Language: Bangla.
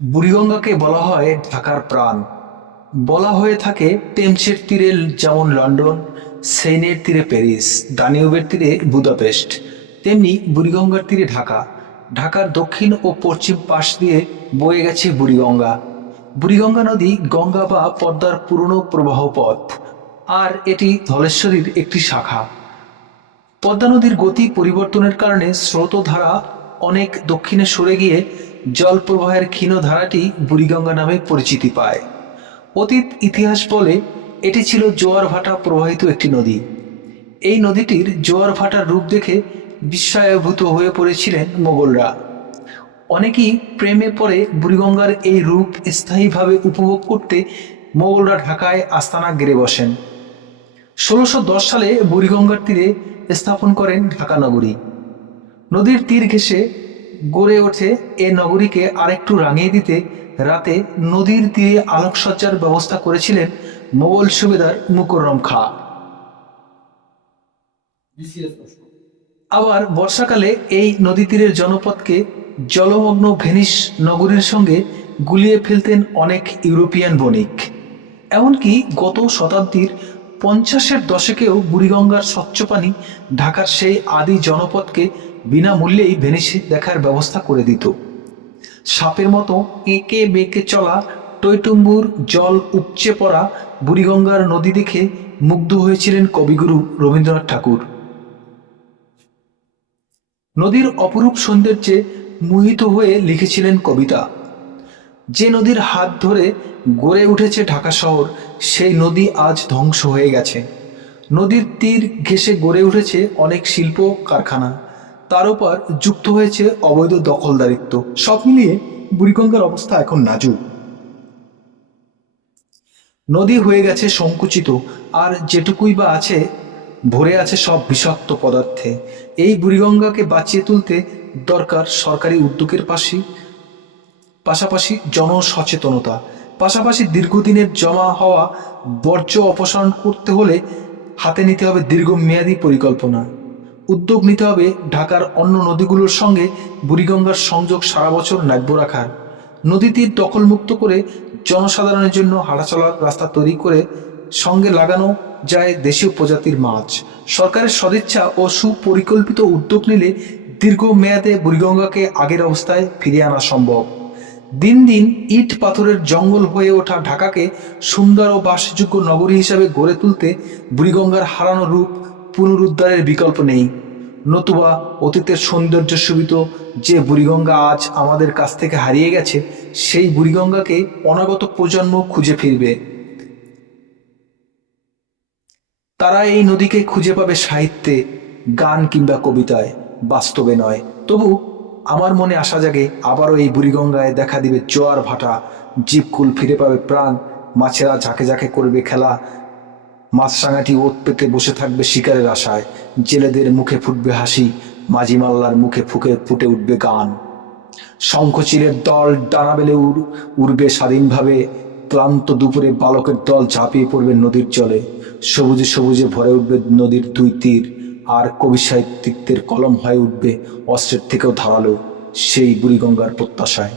বুড়িগঙ্গাকে বলা হয় ঢাকার প্রাণ। বলা হয়ে থাকে টেমসের তীরে যেমন লন্ডন, সেইনের তীরে প্যারিস, দানিউবের তীরে বুদাপেস্ট, তেমনি বুড়িগঙ্গার তীরে ঢাকা। ঢাকার দক্ষিণ ও পশ্চিম পাশ দিয়ে বয়ে গেছে বুড়িগঙ্গা। বুড়িগঙ্গা নদী গঙ্গা বা পদ্মার পুরনো প্রবাহ পথ, আর এটি ধলেশ্বরীর একটি শাখা। পদ্মা নদীর গতি পরিবর্তনের কারণে স্রোতধারা অনেক দক্ষিণে সরে গিয়ে জল প্রবাহের ক্ষীণ ধারাটি বুড়িগঙ্গা নামে পরিচিতি পায়। অতীত ইতিহাস বলে এটি ছিল জোয়ার ভাটা প্রবাহিত একটি নদী। এই নদীটির জোয়ার ভাটার রূপ দেখে বিস্ময়ভূত হয়ে পড়েছিলেন মোগলরা। অনেকেই প্রেমে পড়ে বুড়িগঙ্গার এই রূপ স্থায়ীভাবে উপভোগ করতে মোগলরা ঢাকায় আস্তানা গেড়ে বসেন। ষোলোশো সালে বুড়িগঙ্গার তীরে স্থাপন করেন ঢাকা নগরী। নদীর তীর ঘেঁষে গড়ে ওঠে এ নগরীকে আরেকটু রাঙিয়ে দিতে। রাতে নদীর তীরে আলোকসজ্জার ব্যবস্থা করেছিলেন মোগল সুবেদার মুকররম খা। আবার বর্ষাকালে এই নদী তীরের জনপদকে জলমগ্ন ভেনিস নগরীর সঙ্গে গুলিয়ে ফেলতেন অনেক ইউরোপিয়ান বণিক। এমনকি গত শতাব্দীর পঞ্চাশের দশকেও বুড়িগঙ্গার স্বচ্ছ পানি ঢাকার সেই আদি জনপদকে বিনামূল্যেই ভেনিসে দেখার ব্যবস্থা করে দিত। সাপের মতো এঁকে বেঁকে চলা টৈটুম্বুর জল উপচে পড়া বুড়িগঙ্গার নদী দেখে মুগ্ধ হয়েছিলেন কবিগুরু রবীন্দ্রনাথ ঠাকুর। নদীর অপরূপ সৌন্দর্যে মোহিত হয়ে লিখেছিলেন কবিতা। যে নদীর হাত ধরে গড়ে উঠেছে ঢাকা শহর, সেই নদী আজ ধ্বংস হয়ে গেছে। নদীর তীর ঘেঁষে গড়ে উঠেছে অনেক শিল্প কারখানা। তার উপর যুক্ত হয়েছে অবৈধ দখলদারিত্ব। সব মিলিয়ে বুড়িগঙ্গার অবস্থা এখন নাজুক। নদী হয়ে গেছে সংকুচিত, আর যেটুকুই বা আছে, ভরে আছে সব বিষাক্ত পদার্থে। এই বুড়িগঙ্গাকে বাঁচিয়ে তুলতে দরকার সরকারি উদ্যোগের পাশে, পাশাপাশি জনসচেতনতা। পাশাপাশি দীর্ঘদিনের জমা হওয়া বর্জ্য অপসারণ করতে হলে হাতে নিতে হবে দীর্ঘমেয়াদী পরিকল্পনা। উদ্যোগ নিতে হবে ঢাকার অন্য নদীগুলোর সঙ্গে বুড়িগঙ্গার সংযোগ সারা বছর ন্যাব্য রাখার। নদী তীর দখলমুক্ত করে জনসাধারণের জন্য হাঁটাচলার রাস্তা তৈরি করে সঙ্গে লাগানো যায় দেশীয় প্রজাতির মাছ। সরকারের সদিচ্ছা ও সুপরিকল্পিত উদ্যোগ নিলে দীর্ঘমেয়াদে বুড়িগঙ্গাকে আগের অবস্থায় ফিরিয়ে আনা সম্ভব। দিন দিন ইট পাথরের জঙ্গল হয়ে ওঠা ঢাকাকে সুন্দর ও বাসযোগ্য নগরী হিসাবে গড়ে তুলতে বুড়িগঙ্গার হারানো রূপ পুনরুদ্ধারের বিকল্প নেই। নতুবা অতীতের সৌন্দর্য সুবিত যে বুড়িগঙ্গা আজ আমাদের কাছ থেকে হারিয়ে গেছে, সেই বুড়িগঙ্গাকে অনাগত প্রজন্ম খুঁজে ফিরবে। তারা এই নদীকে খুঁজে পাবে সাহিত্যে, গান কিংবা কবিতায়, বাস্তবে নয়। তবু আমার মনে আশা জাগে, আবারও এই বুড়িগঙ্গায় দেখা দিবে জোয়ার ভাটা। জীবকুল ফিরে পাবে প্রাণ, মাছেরা ঝাঁকে ঝাঁকে করবে খেলা মাছরাঙাটি ওত পেতে বসে থাকবে শিকারের আশায়। জেলেদের মুখে ফুটবে হাসি মাঝি মাল্লার মুখে ফুকে, ফুটে উঠবে গান। শঙ্খচিলের দল ডানা বেলে উড়, উড়বে স্বাধীনভাবে। ক্লান্ত দুপুরে বালকের দল ঝাঁপিয়ে পড়বে নদীর জলে। সবুজে সবুজে ভরে উঠবে নদীর দুই তীর। আর কবি সাহিত্যিকদের কলম হয়ে উঠবে অস্ত্রের থেকেও ধারালো সেই বুড়িগঙ্গার প্রত্যাশায়।